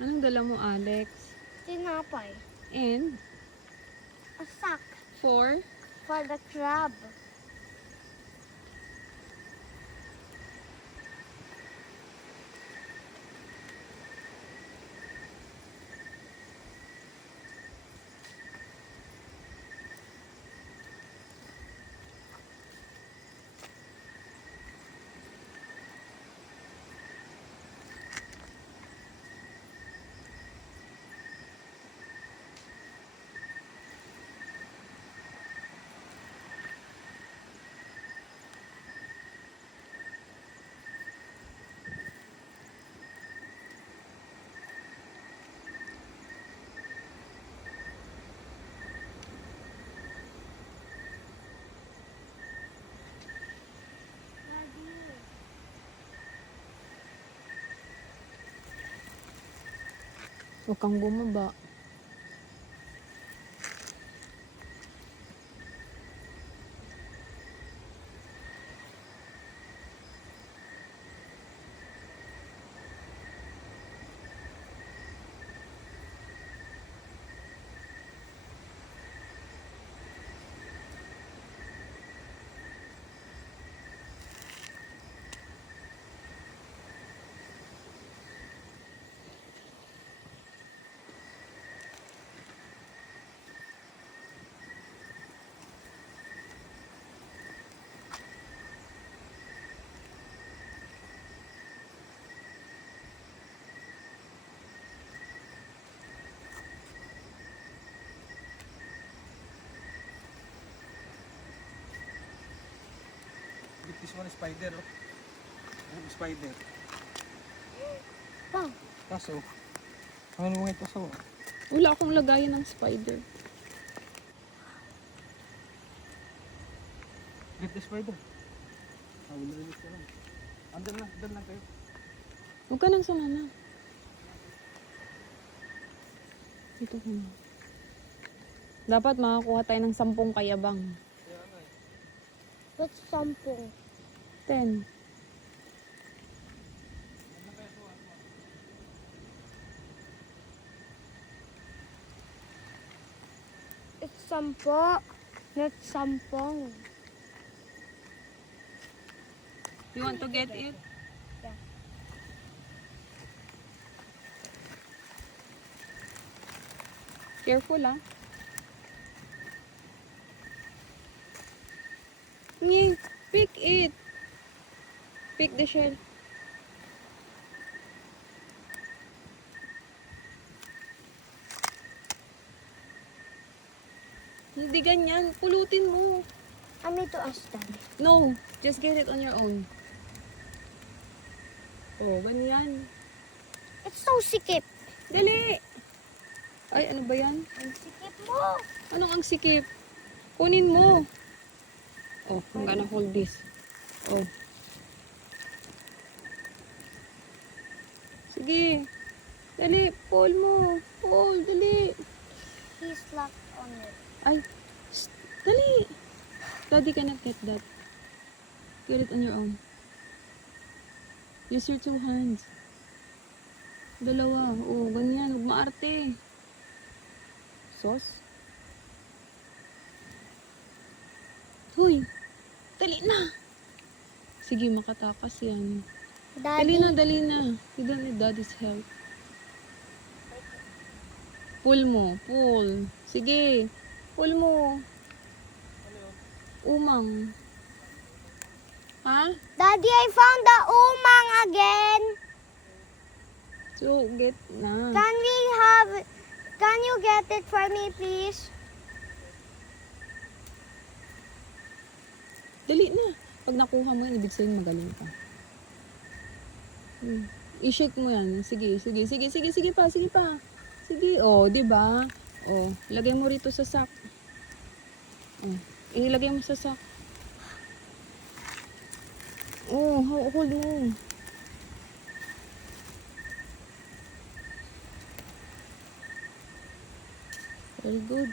Anong dala mo, Alex? Tinapay. And? A sack For? for the crab. Huwag kang bumaba. This one is spider. Spider. Oh, Kaso, ano mo ito so? Wala akong lagayan ng spider. Get the spider. Will release ka lang. Andun lang kayo. Huwag ka nang sumama. Dito ka na. Dapat makakuha tayo ng 10 kayabang. what's sampung? 10. It's sampo, not sampong. You want to get it? Yeah. Careful, ah. Nye, pick it. Pick the shell. Hindi ganyan. Pulutin mo. I need to ask them. No, just get it on your own. Oh, ganyan. It's so sikip. Dali! Ay, ano ba yan? Ang sikip mo. Anong ang sikip? Kunin mo. Oh, I'm gonna hold this. Oh. Sige. Dali, pull mo. Pull, dali. He's locked on it. Ay, shh, dali. Daddy cannot get that. Get it on your own. Use your 2 hands. Dalawa. Oh, ganyan. Huwag maarte. Sauce? Hoy! Dali na! Sige, makatakas yan. Daddy, Dali na. You don't need daddy's help. Pull mo. Pull. Sige. Pull mo. Umang. Ha? Daddy, I found the umang again. So, get na. Can you get it for me, please? Dali na. Pag nakuha mo yan, ibig sabihin magaling ka. I-shake mo yan. Sige pa. Sige, oh, di ba? Oh, lagay mo rito sa sack. Oh, ilagay mo sa sack. Oh, hold mo. Very good.